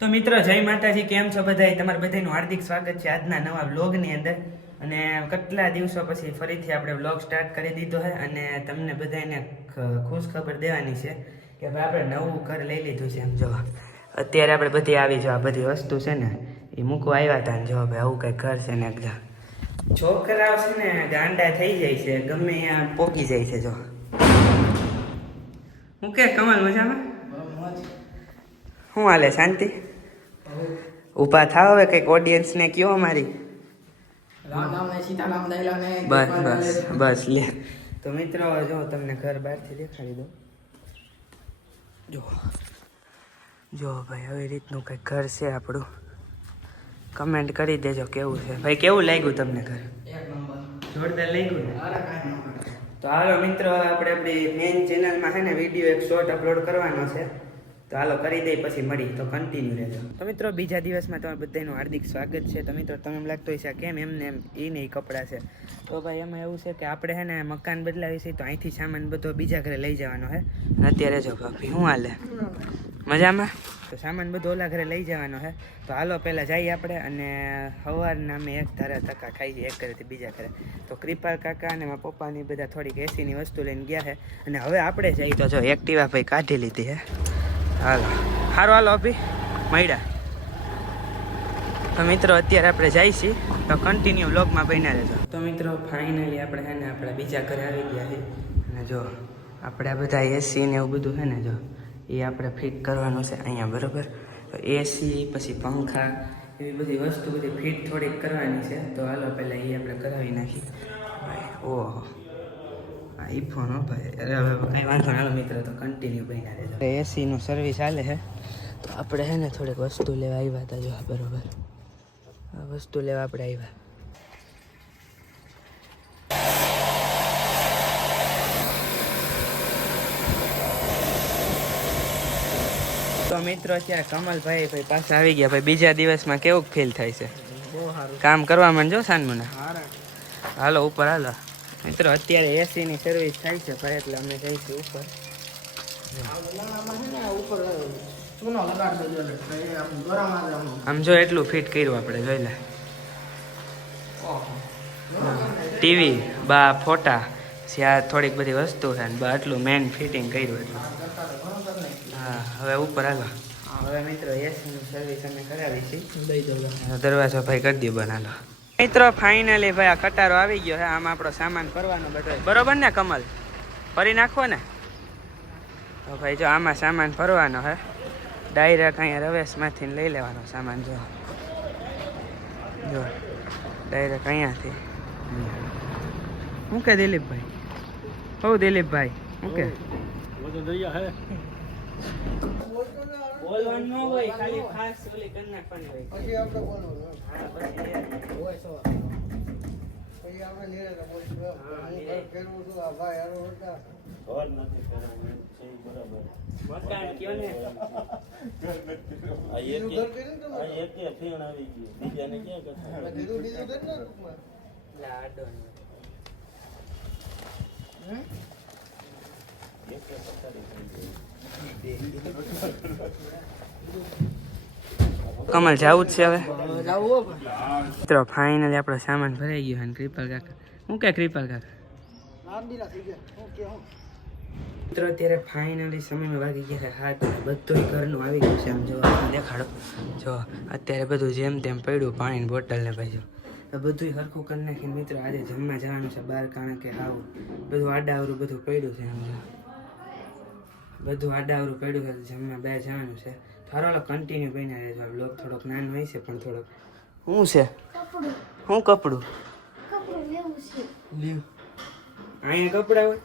તો મિત્રો જય માતાજી, કેમ છો બધા? તમારા બધાનું હાર્દિક સ્વાગત છે આજના નવા વ્લોગની અંદર. અને કેટલા દિવસો પછી ફરીથી આપણે વ્લોગ સ્ટાર્ટ કરી દીધો છે અને તમને બધાને ખુશ ખબર દેવાની છે કે ભાઈ આપણે નવું ઘર લઈ લીધું છે. એમ જો અત્યારે આપણે બધી આવી જો આ બધી વસ્તુ છે ને એ મૂકવા આવ્યા હતા ને જો ભાઈ આવું કંઈક ઘર છે ને એકદમ છોકરાઓ છે ને ગાંડા થઈ જાય છે, ગમે ત્યાં પોકી જાય છે. જો હું કે કમલ મજામાં? શું હાલે? શાંતિ? ઊભા થાવ હવે, કંઈક ઓડિયન્સને કયો અમારી. બસ બસ બસ લે. તો મિત્રો જો તમને ઘર બહારથી દેખાડી દો. જો જો ભાઈ આવી રીતનું કંઈક ઘર છે આપણું. કમેન્ટ કરી દેજો કેવું છે ભાઈ, કેવું લાગ્યું તમને ઘર? જોરદાર લાગ્યું ને? તો હાલો મિત્રો, આપણે આપણી મેઇન ચેનલમાં છે ને વિડીયો એક શોર્ટ અપલોડ કરવાનો છે. તો હાલો કરી દઈ, પછી મળી. તો કન્ટિન્યુ રહેજો. તો મિત્રો બીજા દિવસમાં તમારા બધાનું હાર્દિક સ્વાગત છે. તો મિત્રો તમને એમ લાગતું હોય છે કેમ એમને એમ એ નહીં કપડાં છે, તો ભાઈ એમાં એવું છે કે આપણે છે ને મકાન બદલાવી છે, તો અહીંથી સામાન બધો બીજા ઘરે લઈ જવાનો છે. અને અત્યારે જો ભાભી શું હાલે? મજામાં? તો સામાન બધો ઓલા ઘરે લઈ જવાનો છે. તો હાલો પહેલાં જઈએ આપણે. અને સવારના અમે એક ધારા ધક્કા ખાઈએ એક ઘરેથી બીજા ઘરે. તો કૃપાલ કાકા અને મારા પપ્પાની બધા થોડીક એસીની વસ્તુ લઈને ગયા છે. અને હવે આપણે જઈએ તો જો એક્ટિવા ભાઈ કાઢી લીધી છે. હાલો સારું, હાલો અભી મળ્યા. તો મિત્રો અત્યારે આપણે જઈએ છીએ, તો કન્ટિન્યુ વ્લોગમાં બન્યા રહેજો. તો મિત્રો ફાઇનલી આપણે છે ને આપણા બીજા ઘરે આવી ગયા છે. અને જો આપણે આ બધા એસી ને એવું બધું છે ને જો એ આપણે ફિટ કરવાનું છે અહીંયા, બરાબર? તો એસી પછી પંખા એવી બધી વસ્તુ બધી ફિટ થોડીક કરવાની છે. તો હાલો પહેલાં એ આપણે કરાવી નાખીએ. ભાઈ ઓહો એ ફોન હો ભાઈ. અરે હવે કંઈ વાંધો ના મિત્રો, તો કન્ટિન્યુ બન્યા રહેજો. એસીનું સર્વિસ ચાલે છે, તો આપણે છે ને થોડીક વસ્તુ લેવા આવ્યા હતા. જો બરાબર આ વસ્તુ લેવા આપણે આવ્યા. તો મિત્રો અત્યારે કમલભાઈ ભાઈ પાસે આવી ગયા. ભાઈ બીજા દિવસમાં કેવું ફીલ થાય છે? કામ કરવામાં જો સાનમુના. હાલો ઉપર હાલો મિત્રો, અત્યારે એસીની સર્વિસ થાય છે ભાઈ, એટલે અમે જઈશું ઉપર. આમ જો એટલું ફિટ કર્યું આપણે, જોઈ લે. ટીવી બા ફોટા આ થોડીક બધી વસ્તુ છે ને બા આટલું મેન ફિટિંગ કર્યું એટલું. હા હવે ઉપર હાલો. હવે મિત્રો એસીની સર્વિસ અમે કરાવી છે. દરવાજો ભાઈ કરી દે બનાલો. મિત્રો ફાઇનલી ભાઈ આ કટારો આવી ગયો છે. આમાં આપણો સામાન ભરવાનો બધો, બરોબર ને કમલ? ભરી નાખવો ને? તો ભાઈ જો આમાં સામાન ભરવાનો છે. ડાયરેક્ટ અહીંયા રવેશમાંથી લઈ લેવાનો સામાન. જો જો ડાયરેક્ટ અહીંયાથી. શું કે દિલીપભાઈ? હો દિલીપભાઈ શું કે? બોલવાનું ન હોય, ખાલી ખાસ ઓલી કરી નાખવાની હોય. પછી આપણે બોલવાનું. હા પછી આપણે નીરે બોલશું. હા નીરે કેવું છું આ ભાઈ આરો હતા. ઘર નથી કરવાનું છે બરાબર. મકાન કયો ને આ એક ફીણ આવી ગયું, બીજાને ક્યાં કરતા? દીધું કર ને ટૂંકમાં. લાડો કમલ જવું જ છે હવે. મિત્રો ફાઇનલી આપણો સામાન ભરાઈ ગયો. અને કૃપાલ કાકા શું કે? કૃપાલ કાકા મિત્રો અત્યારે ફાઇનલી સમયમાં વાગી ગયા છે 7. બધું ઘરનું આવી ગયું છે. આમ જો દેખાડો. જો અત્યારે બધું જેમ તેમ પડ્યું, પાણીની બોટલ ને ભાઈ જો તો બધું સરખું કરી નાખીને મિત્રો આજે જમવા જવાનું છે બહાર. કારણ કે આવું બધું આડાવરું બધું પડ્યું છે. આમ બધું આડાવરું પડ્યું છે, જમવા બહાર જવાનું છે. હાલો કન્ટિન્યુ બન્યા રહેજો. આ બ્લોગ થોડોક નાનો હોય છે પણ થોડોક શું છે? શું કપડું લીવ? અહીંયા કપડા હોય